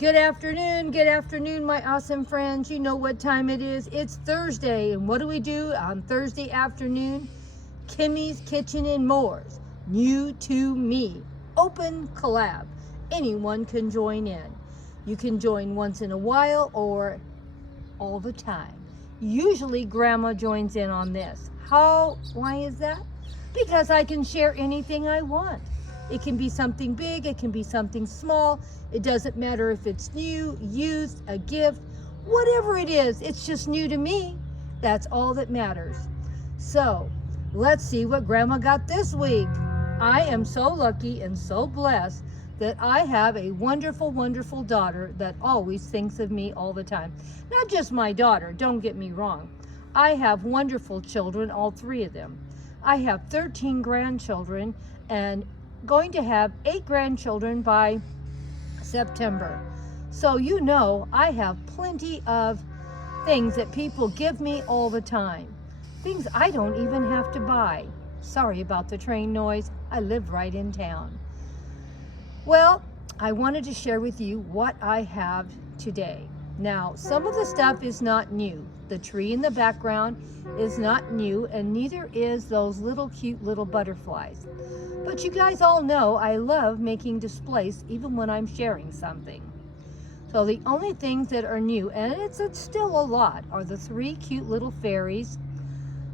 Good afternoon, my awesome friends. You know what time it is. It's Thursday, and what do we do on Thursday afternoon? Kimmy's Kitchen and More's, new to me, open collab. Anyone can join in. You can join once in a while or all the time. Usually Grandma joins in on this. Why is that? Because I can share anything I want. It can be something big, it can be something small. It doesn't matter if it's new, used, a gift, whatever it is, it's just new to me. That's all that matters. So, let's see what Grandma got this week. I am so lucky and so blessed that I have a wonderful, wonderful daughter that always thinks of me all the time. Not just my daughter, don't get me wrong. I have wonderful children, all three of them. I have 13 grandchildren and going to have 8 grandchildren by September. So you know I have plenty of things that people give me all the time. Things I don't even have to buy. Sorry about the train noise. I live right in town. Well, I wanted to share with you what I have today. Now, some of the stuff is not new. The tree in the background is not new, and neither is those little cute little butterflies. But you guys all know I love making displays even when I'm sharing something. So the only things that are new, and it's still a lot, are the 3 cute little fairies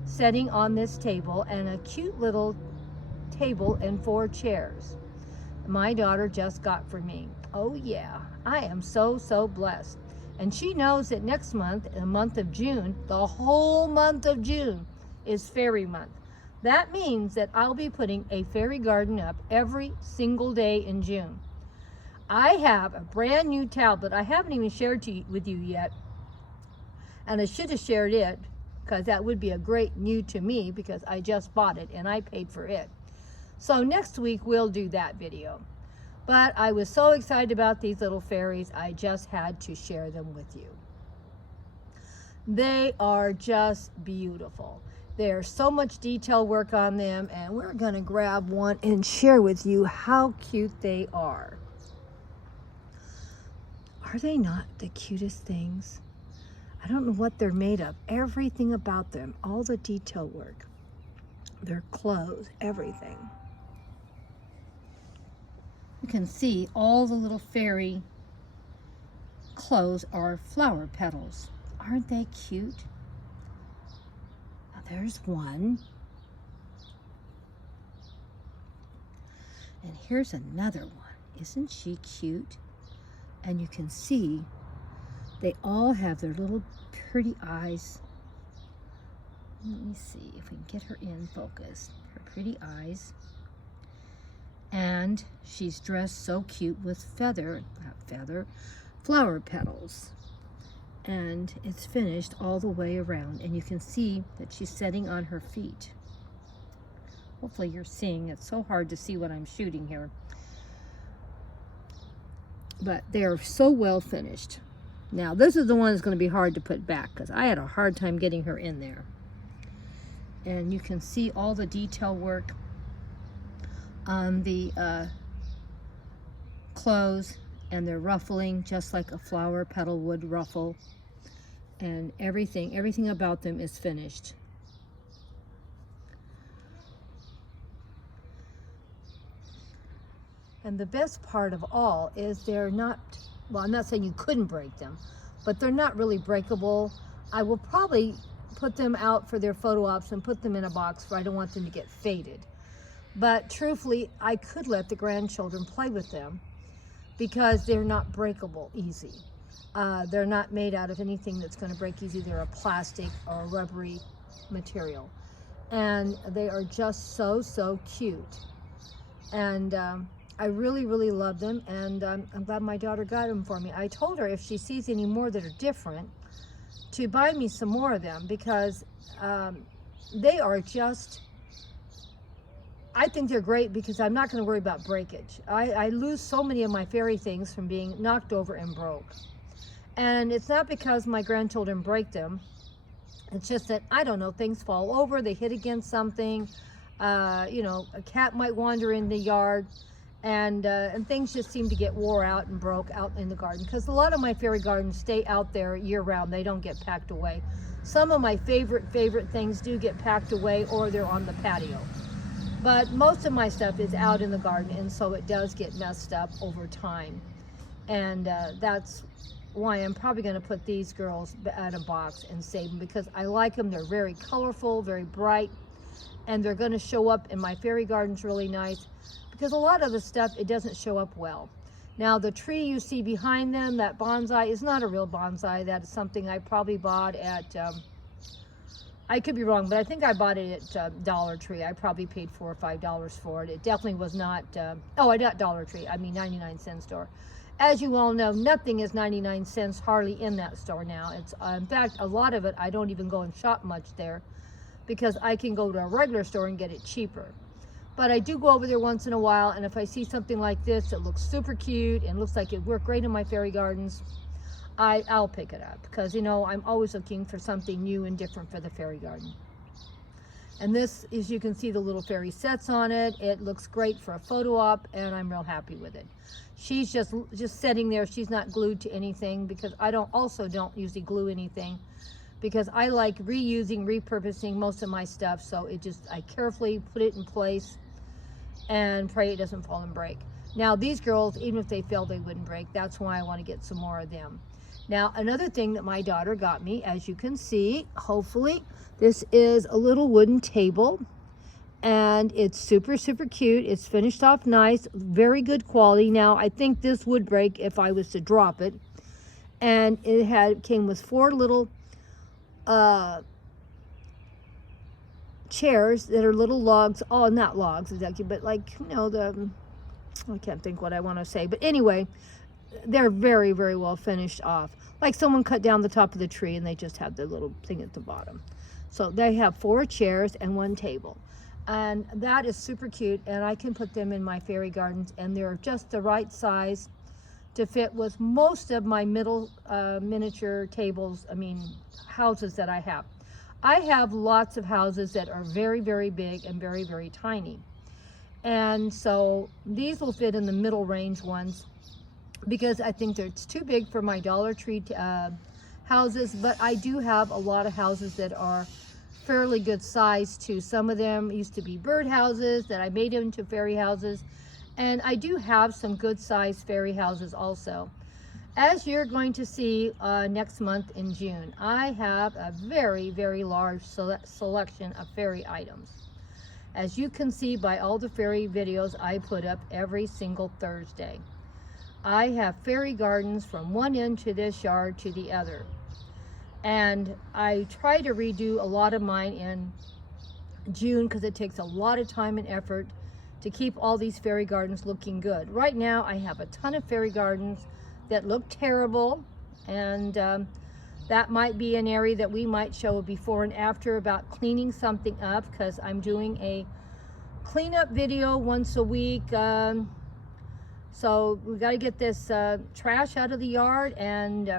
sitting on this table and a cute little table and 4 chairs my daughter just got for me. Oh yeah, I am so blessed. And she knows that next month, in the month of June, the whole month of June is fairy month. That means that I'll be putting a fairy garden up every single day in June. I have a brand new tablet I haven't even shared with you yet. And I should have shared it because that would be a great new to me because I just bought it and I paid for it. So next week we'll do that video. But I was so excited about these little fairies, I just had to share them with you. They are just beautiful. There's so much detail work on them, and we're gonna grab one and share with you how cute they are. Are they not the cutest things? I don't know what they're made of. Everything about them, all the detail work, their clothes, everything. You can see all the little fairy clothes are flower petals. Aren't they cute? Now there's one. And here's another one. Isn't she cute? And you can see they all have their little pretty eyes. Let me see if we can get her in focus. Her pretty eyes. And she's dressed so cute with flower petals. And it's finished all the way around. And you can see that she's sitting on her feet. Hopefully you're seeing. It's so hard to see what I'm shooting here. But they're so well finished. Now, this is the one that's going to be hard to put back because I had a hard time getting her in there. And you can see all the detail work on the clothes, and they're ruffling just like a flower petal would ruffle. And everything about them is finished. And the best part of all is they're not, well, I'm not saying you couldn't break them, but they're not really breakable. I will probably put them out for their photo ops and put them in a box, for I don't want them to get faded. But truthfully, I could let the grandchildren play with them because they're not breakable easy. They're not made out of anything that's going to break easy. They're a plastic or a rubbery material. And they are just so cute. And I really love them, and I'm glad my daughter got them for me. I told her if she sees any more that are different, to buy me some more of them because they are just, I think they're great because I'm not going to worry about breakage. I lose so many of my fairy things from being knocked over and broke. And it's not because my grandchildren break them. It's just that, I don't know, things fall over, they hit against something. You know, a cat might wander in the yard and things just seem to get wore out and broke out in the garden, because a lot of my fairy gardens stay out there year round. They don't get packed away. Some of my favorite things do get packed away, or they're on the patio. But most of my stuff is out in the garden, and so it does get messed up over time. And that's why I'm probably going to put these girls in a box and save them, because I like them. They're very colorful, very bright, and they're going to show up in my fairy gardens really nice, because a lot of the stuff, it doesn't show up well. Now, the tree you see behind them, that bonsai, is not a real bonsai. That is something I probably bought at, I could be wrong, but I think I bought it at Dollar Tree. I probably paid $4 or $5 for it. It definitely was not, oh, I got Dollar Tree, I mean 99-cent store. As you all know, nothing is 99 cents hardly in that store now. It's, in fact, a lot of it, I don't even go and shop much there, because I can go to a regular store and get it cheaper. But I do go over there once in a while, and if I see something like this that looks super cute and looks like it worked great in my fairy gardens, I'll pick it up, because, you know, I'm always looking for something new and different for the fairy garden. And this, as you can see, the little fairy sets on it. It looks great for a photo op, and I'm real happy with it. She's just sitting there. She's not glued to anything, because I don't usually glue anything, because I like reusing, repurposing most of my stuff. So I carefully put it in place and pray it doesn't fall and break. Now, these girls, even if they fell, they wouldn't break. That's why I want to get some more of them. Now, another thing that my daughter got me, as you can see, hopefully, this is a little wooden table, and it's super cute. It's finished off nice, very good quality. Now, I think this would break if I was to drop it. And it came with 4 little chairs that are little logs. Oh, not logs exactly, but like, you know, I can't think what I want to say, but anyway, they're very well finished off, like someone cut down the top of the tree and they just have the little thing at the bottom. So they have 4 chairs and 1 table, and that is super cute, and I can put them in my fairy gardens, and they're just the right size to fit with most of my middle miniature tables, houses that I have. I have lots of houses that are very big and very tiny. And so these will fit in the middle range ones, because I think it's too big for my Dollar Tree houses. But I do have a lot of houses that are fairly good size too. Some of them used to be bird houses that I made into fairy houses. And I do have some good sized fairy houses also. As you're going to see next month in June, I have a very large selection of fairy items. As you can see by all the fairy videos I put up every single Thursday. I have fairy gardens from one end to this yard to the other. And I try to redo a lot of mine in June, because it takes a lot of time and effort to keep all these fairy gardens looking good. Right now I have a ton of fairy gardens that look terrible, and that might be an area that we might show a before and after about cleaning something up, because I'm doing a cleanup video once a week. So we got to get this trash out of the yard and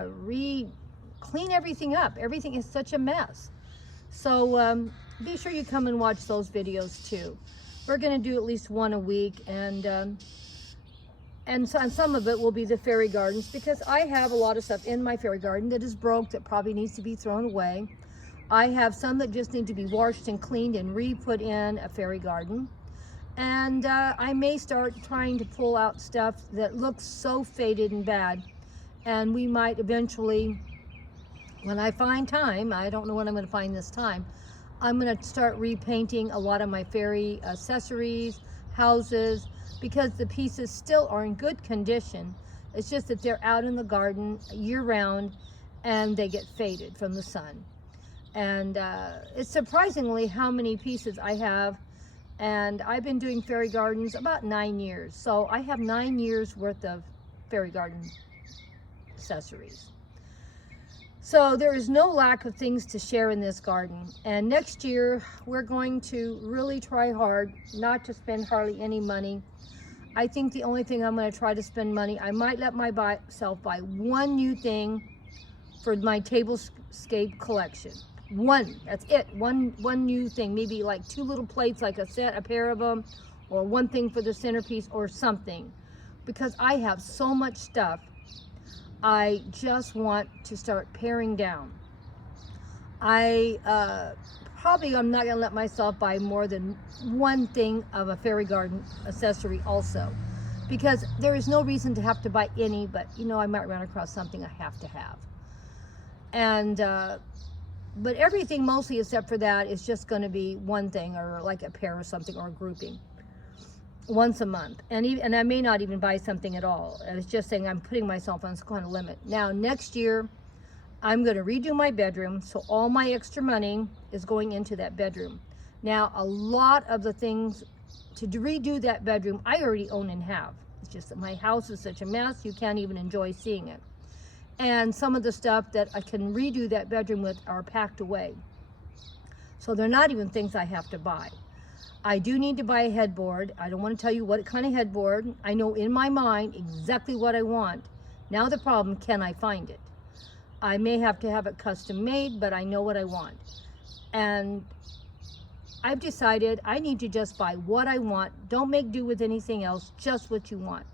clean everything up. Everything is such a mess. So be sure you come and watch those videos too. We're going to do at least one a week, and some of it will be the fairy gardens, because I have a lot of stuff in my fairy garden that is broke, that probably needs to be thrown away. I have some that just need to be washed and cleaned and re-put in a fairy garden. And I may start trying to pull out stuff that looks so faded and bad. And we might eventually, when I find time, I don't know when I'm going to find this time, I'm going to start repainting a lot of my fairy accessories, houses, because the pieces still are in good condition. It's just that they're out in the garden year-round and they get faded from the sun. And it's surprisingly how many pieces I have. And I've been doing fairy gardens about 9 years. So I have 9 years worth of fairy garden accessories. So there is no lack of things to share in this garden. And next year, we're going to really try hard not to spend hardly any money. I think the only thing I'm going to try to spend money, I might let myself buy one new thing for my tablescape collection. One, that's it, one new thing, maybe like 2 little plates, like a pair of them, or one thing for the centerpiece or something, because I have so much stuff. I just want to start paring down. I'm not gonna let myself buy more than one thing of a fairy garden accessory also, because there is no reason to have to buy any, but you know, I might run across something I have to have. And but everything mostly except for that is just going to be one thing, or like a pair or something, or a grouping once a month. And I may not even buy something at all. I was just saying I'm putting myself on some kind of limit. Now next year I'm going to redo my bedroom, so all my extra money is going into that bedroom. Now a lot of the things to redo that bedroom I already own and have. It's just that my house is such a mess you can't even enjoy seeing it. And some of the stuff that I can redo that bedroom with are packed away. So they're not even things I have to buy. I do need to buy a headboard. I don't want to tell you what kind of headboard. I know in my mind exactly what I want. Now the problem, can I find it? I may have to have it custom made, but I know what I want. And I've decided I need to just buy what I want. Don't make do with anything else, just what you want.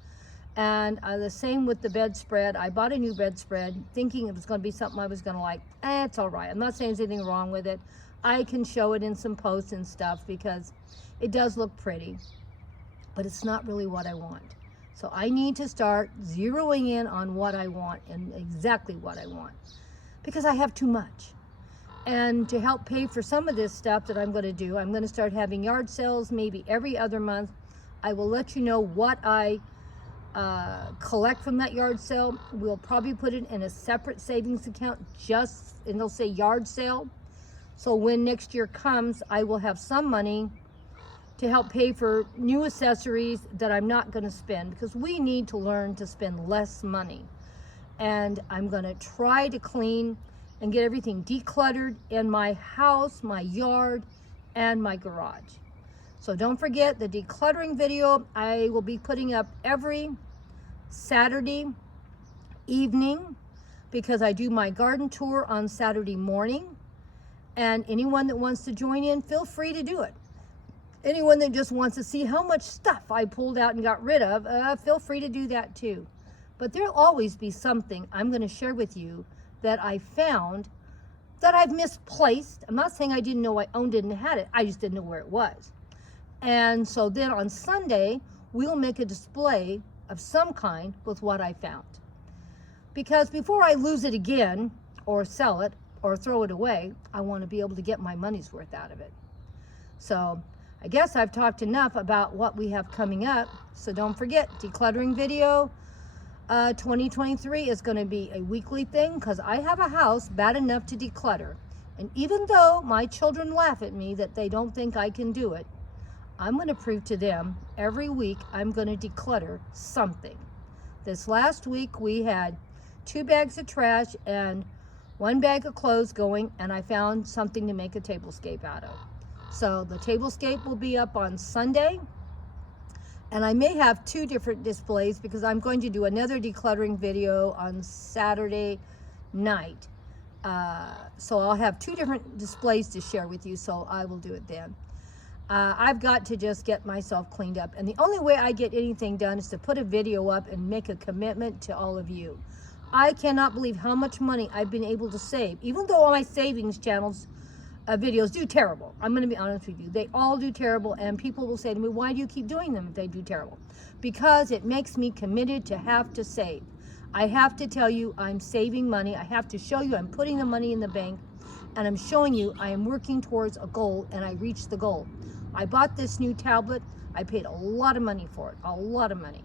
And the same with the bedspread. I bought a new bedspread thinking it was going to be something I was going to like. It's all right. I'm not saying there's anything wrong with it. I can show it in some posts and stuff because it does look pretty, but it's not really what I want. So I need to start zeroing in on what I want and exactly what I want, because I have too much. And to help pay for some of this stuff that I'm going to do, I'm going to start having yard sales maybe every other month. I will let you know what I collect from that yard sale. We'll probably put it in a separate savings account, and they'll say yard sale. So when next year comes, I will have some money to help pay for new accessories that I'm not going to spend, because we need to learn to spend less money. And I'm going to try to clean and get everything decluttered in my house, my yard, and my garage. So don't forget the decluttering video. I will be putting up every Saturday evening, because I do my garden tour on Saturday morning. And anyone that wants to join in, feel free to do it. Anyone that just wants to see how much stuff I pulled out and got rid of, feel free to do that too. But there'll always be something I'm going to share with you that I found that I've misplaced. I'm not saying I didn't know I owned it and had it. I just didn't know where it was. And so then on Sunday, we'll make a display of some kind with what I found. Because before I lose it again, or sell it, or throw it away, I want to be able to get my money's worth out of it. So I guess I've talked enough about what we have coming up. So don't forget, decluttering video 2023 is going to be a weekly thing, because I have a house bad enough to declutter. And even though my children laugh at me that they don't think I can do it, I'm going to prove to them every week I'm going to declutter something. This last week we had 2 bags of trash and 1 bag of clothes going, and I found something to make a tablescape out of. So the tablescape will be up on Sunday, and I may have 2 different displays, because I'm going to do another decluttering video on Saturday night. So I'll have 2 different displays to share with you, so I will do it then. I've got to just get myself cleaned up, and the only way I get anything done is to put a video up and make a commitment to all of you. I cannot believe how much money I've been able to save, even though all my savings channels videos do terrible. I'm going to be honest with you. They all do terrible, and people will say to me, why do you keep doing them if they do terrible? Because it makes me committed to have to save. I have to tell you I'm saving money. I have to show you I'm putting the money in the bank, and I'm showing you I am working towards a goal, and I reached the goal. I bought this new tablet. I paid a lot of money for it, a lot of money.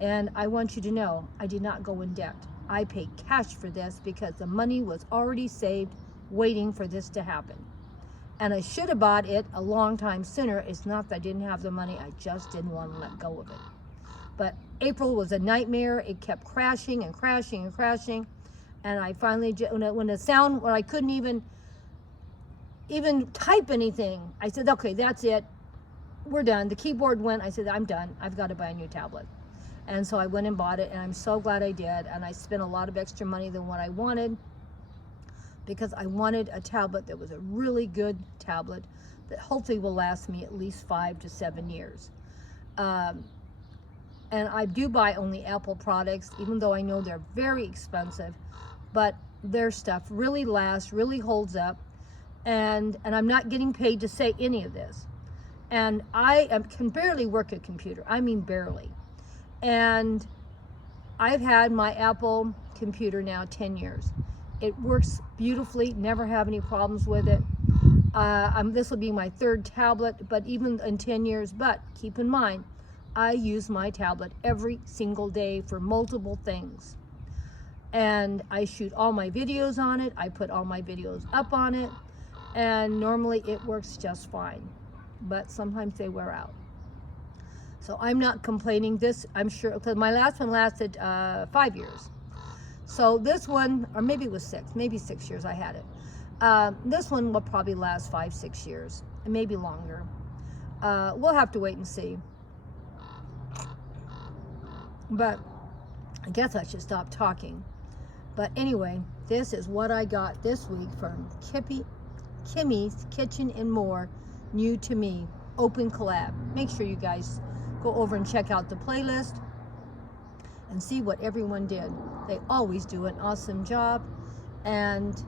And I want you to know I did not go in debt. I paid cash for this because the money was already saved, waiting for this to happen. And I should have bought it a long time sooner. It's not that I didn't have the money, I just didn't want to let go of it. But April was a nightmare. It kept crashing and crashing and crashing. And I finally, when I couldn't even type anything, I said, okay, that's it. We're done. The keyboard went. I said, I'm done. I've got to buy a new tablet. And so I went and bought it, and I'm so glad I did. And I spent a lot of extra money than what I wanted, because I wanted a tablet that was a really good tablet, that hopefully will last me at least 5 to 7 years. And I do buy only Apple products, even though I know they're very expensive, but their stuff really lasts, really holds up, and I'm not getting paid to say any of this. And can barely work a computer. I mean barely. And I've had my Apple computer now 10 years. It works beautifully, never have any problems with it. This will be my 3rd tablet, but even in 10 years, but keep in mind, I use my tablet every single day for multiple things. And I shoot all my videos on it, I put all my videos up on it, and normally it works just fine. But sometimes they wear out. So I'm not complaining. This, I'm sure, because my last one lasted 5 years. So this one, or maybe it was 6, maybe 6 years I had it. This one will probably last 5, 6 years, maybe longer. We'll have to wait and see. But I guess I should stop talking. But anyway, this is what I got this week from Kimmy's Kitchen and More, new to me, open collab. Make sure you guys go over and check out the playlist and see what everyone did. They always do an awesome job, and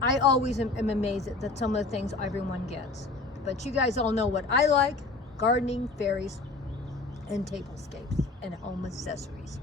I always am amazed at some of the things everyone gets. But you guys all know what I like: gardening, fairies, and tablescapes, and home accessories.